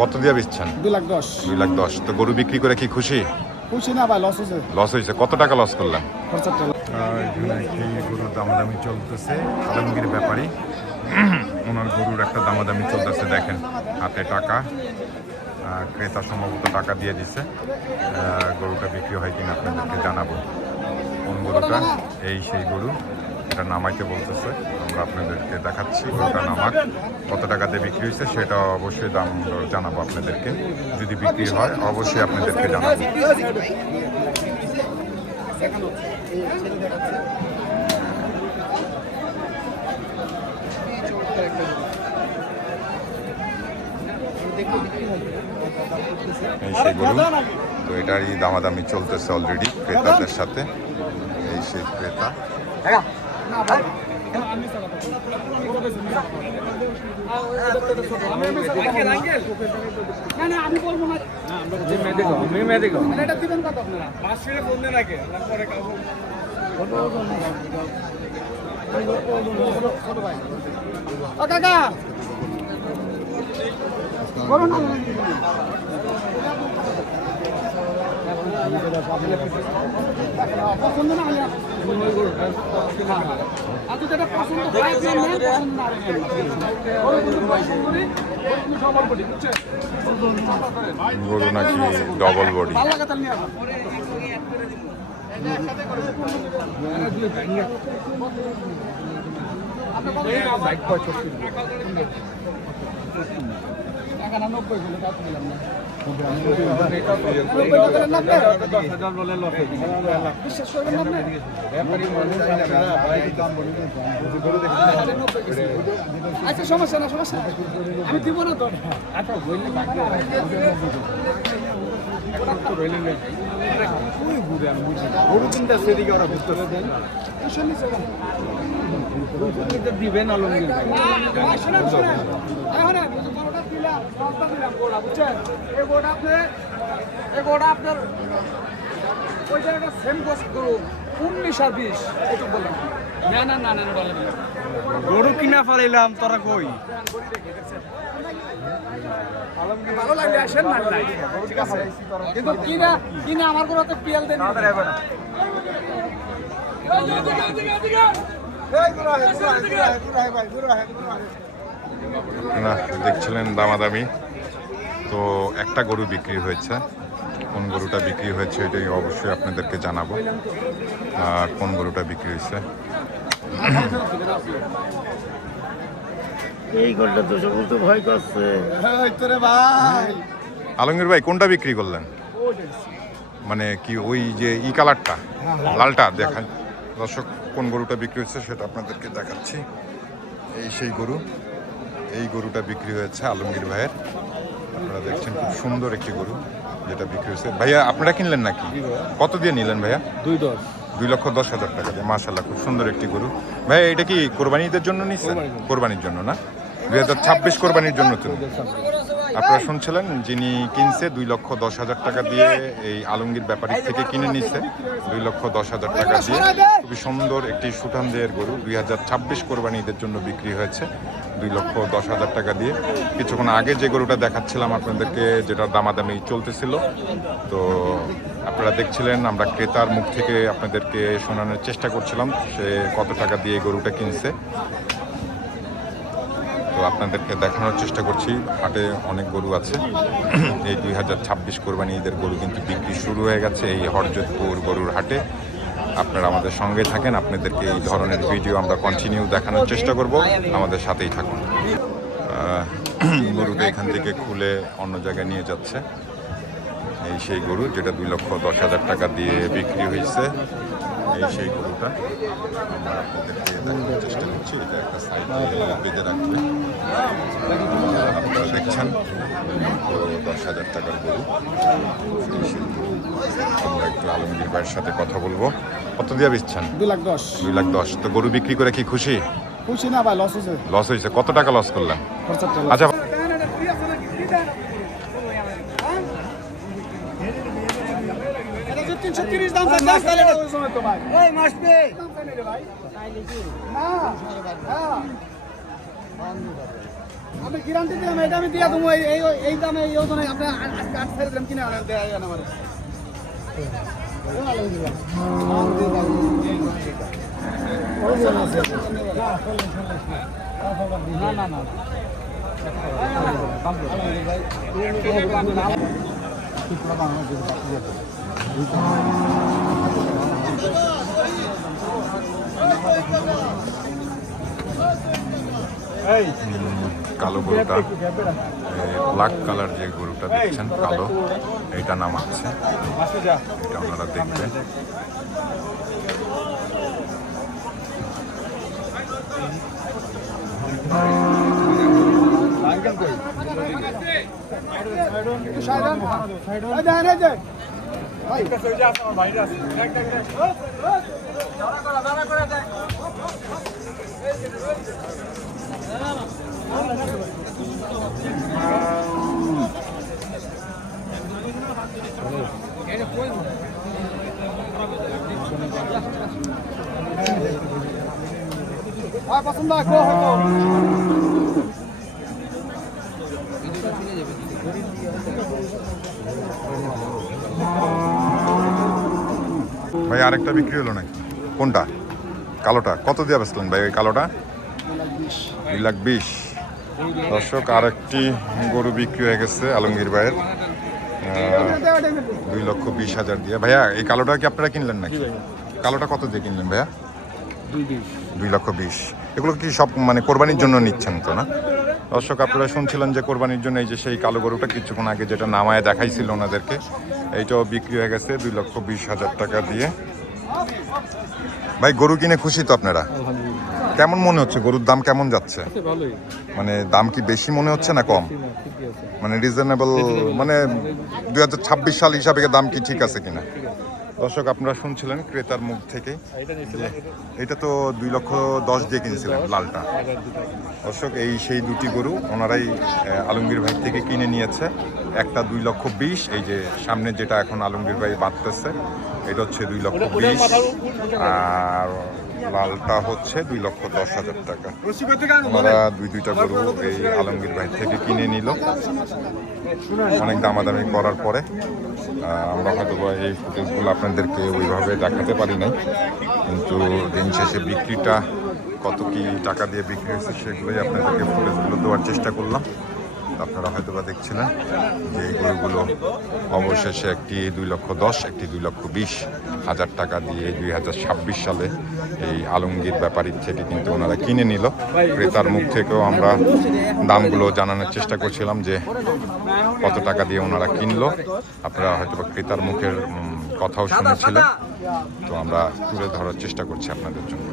কত দিয়ে বেচছেন? 2,10,000। 2,10,000। তো গরু বিক্রি করে কি খুশি? খুশি না ভাই, লস হয়েছে। লস হয়েছে? কত টাকা লস করলেন? 75 টাকা। এখানে গরুর দামাদামি চলতেছে। আলমগীর ব্যাপারী ওনার গরুর একটা দামাদামি চলতেছে। দেখেন হাতে টাকা, ক্রেতা সম্ভবত টাকা দিয়ে দিচ্ছে। গরুটা বিক্রি হয় কিনা আপনাদেরকে জানাবো। কোন গরুটা? এই সেই গরু, এটা নামাইতে বলতেছে। আমরা আপনাদেরকে দেখাচ্ছি গরুটা নামাক। কত টাকাতে বিক্রি হয়েছে সেটা অবশ্যই দাম জানাবো আপনাদেরকে। যদি বিক্রি হয় অবশ্যই আপনাদেরকে জানাবো। এই সেই গরু, তো এটারই দামাদামি চলতেছে অলরেডি ক্রেতাদের সাথে। এই সেই ক্রেতা। গরু নাকি ডবল বডি। আচ্ছা সমস্যা না, সমস্যা আমি দিব না তো। দিবেন আলমগীর ভাই। আপনার ওই জায়গাটা সেম গোস গরু 19 আর 20 একটু বললাম। না না না না গরু কিনা ফেলাইলাম, তোরা কই? ভালো লাগলে আসেন, না নাই ঠিক আছে, কিন্তু কিনা কিনা আমার কোনো তো পিএল দেন না। দেখছিলেন দামাদামি, তো একটা গরু বিক্রি হয়েছে। কোন গরুটা বিক্রি হয়েছে এটাই অবশ্যই আপনাদেরকে জানাবো। কোন গরুটা বিক্রি হয়েছে এই গরুটা তো সব তো ভয় করছে। তোরে ভাই আলমগীর ভাই কোনটা বিক্রি করলেন? মানে কি ওই যে ই কালারটা, লালটা? দেখান দর্শক কোন গরুটা বিক্রি হয়েছে সেটা আপনাদেরকে দেখাচ্ছি। এই সেই গরু, এই গরুটা বিক্রি হয়েছে আলমগীর ভাইয়ের। আপনারা দেখছেন খুব সুন্দর একটি গরু যেটা বিক্রি হয়েছে। ভাইয়া আপনারা কিনলেন নাকি? কত দিয়ে নিলেন ভাইয়া? 2,10,000 টাকা দিয়ে। মাশাআল্লাহ, খুব সুন্দর একটি গরু। ভাইয়া এটা কি কোরবানিদের জন্য নিচ্ছেন? কোরবানির জন্য না, 2026 কোরবানির জন্য। তো আপনারা শুনছিলেন, যিনি কিনছে 2,10,000 টাকা দিয়ে, এই আলমগীর ব্যাপারী থেকে কিনে নিচ্ছে 2,10,000 টাকা দিয়ে। খুবই সুন্দর একটি সুঠামদের গরু 2026 কোরবানিদের জন্য বিক্রি হয়েছে 2,10,000 টাকা দিয়ে। কিছুক্ষণ আগে যে গরুটা দেখাচ্ছিলাম আপনাদেরকে, যেটা দামাদামি চলতেছিল, তো আপনারা দেখছিলেন, আমরা ক্রেতার মুখ থেকে আপনাদেরকে শোনানোর চেষ্টা করছিলাম সে কত টাকা দিয়ে গরুটা কিনছে। তো আপনাদেরকে দেখানোর চেষ্টা করছি। হাটে অনেক গরু আছে। এই 2026 কোরবানি ঈদের গরু কিন্তু বিক্রি শুরু হয়ে গেছে এই হরজতপুর গরুর হাটে। আপনারা আমাদের সঙ্গে থাকেন, আপনাদেরকে এই ধরনের ভিডিও আমরা কন্টিনিউ দেখানোর চেষ্টা করব। আমাদের সাথেই থাকুন। গরুটা এখান থেকে খুলে অন্য জায়গায় নিয়ে যাচ্ছে। এই সেই গরু যেটা 2,10,000 টাকা দিয়ে বিক্রি হয়েছে। এই সেই গরুটা আমরা আপনাদেরকে দেখানোর চেষ্টা করছি। এটা একটা সাইডে বেঁধে রাখবে। আপনারা দেখছেন 10,000 টাকার গরু। সেই গরু আমরা একটু আলমগীর ভাইয়ের সাথে কথা বলবো। কত দিয়ে বেচছেন? 2,10,000। 2,10,000। তো গরু বিক্রি করে কি খুশি? খুশি না ভাই, লস হয়েছে। লস হয়েছে? কত টাকা লস করলেন? 75 টাকা। আচ্ছা, আমি গ্যারান্টি দিলাম, এটা আমি দিয়া দেবো এই দামে এই ওজনে আপনি আজকে 8 ছেড়ে দিলাম কিনে আনেন দেয়া যান আমার না না না কালো গরুটা, ব্ল্যাক কালার যে গরুটা দেখছেন কালো, এইটা নামাচ্ছে, এটা আপনারা দেখবেন। পছন্দ হয় হয়তো ভাই আরেকটা বিক্রি হলো নাকি? কোনটা? কালোটা কত দিয়ে বেচলেন ভাই? ওই কালোটা 2,20,000। দর্শক আরেকটি গরু বিক্রি হয়ে গেছে আলমগীর ভাইয়ের 2,20,000 দিয়ে। ভাইয়া এই কালোটা কি আপনারা কিনলেন নাকি? কালোটা কত দিয়ে কিনলেন ভাইয়া? 2,20,000। এগুলো কি সব মানে কোরবানির জন্য নিচ্ছেন তো না? দর্শক আপনারা শুনছিলেন যে কোরবানির জন্য এই যে সেই কালো গরুটা কিছুক্ষণ আগে যেটা নামায় দেখাইছিল ওনাদেরকে, এইটাও বিক্রি হয়ে গেছে 2,20,000 টাকা দিয়ে। ভাই গরু কিনে খুশি তো আপনারা? কেমন মনে হচ্ছে গরুর দাম কেমন যাচ্ছে? মানে দাম কি বেশি মনে হচ্ছে না কম? মানে রিজনেবল, মানে 2026 সাল হিসাবে দাম কি ঠিক আছে কিনা? দর্শক আপনারা শুনছিলেন ক্রেতার মুখ থেকে, এটা তো 2,10,000 দিয়ে কিনছিলেন লালটা। দর্শক এই সেই দুটি গরু ওনারাই আলমগীর ভাই থেকে কিনে নিয়েছে। একটা 2,20,000, এই যে সামনে যেটা এখন আলমগীর ভাই বাঁধতেছে এটা হচ্ছে 2,20,000, আর লালটা হচ্ছে 2,10,000 টাকা। ওনারা দুইটা গরু এই আলমগীর ভাই থেকে কিনে নিল। অনেক দামাদামি করার পরে আমরা হয়তো এই ফুটেজগুলো আপনাদেরকে ওইভাবে দেখাতে পারি নাই, কিন্তু দিন শেষে বিক্রিটা কত কি টাকা দিয়ে বিক্রি হয়েছে সেগুলোই আপনাদেরকে ফুটেজগুলো দেওয়ার চেষ্টা করলাম। আপনারা হয়তো বা দেখছিলেন যে এই গরুগুলো অবশেষে একটি 2,10,000, একটি 2,20,000 টাকা দিয়ে 2026 সালে এই আলমগীর ব্যাপারীর থেকে কিন্তু ওনারা কিনে নিল। ক্রেতার মুখ থেকেও আমরা দামগুলো জানানোর চেষ্টা করছিলাম যে কত টাকা দিয়ে ওনারা কিনলো। আপনারা হয়তো বা ক্রেতার মুখের কথাও শুনেছিলেন, তো আমরা তুলে ধরার চেষ্টা করছি আপনাদের জন্য।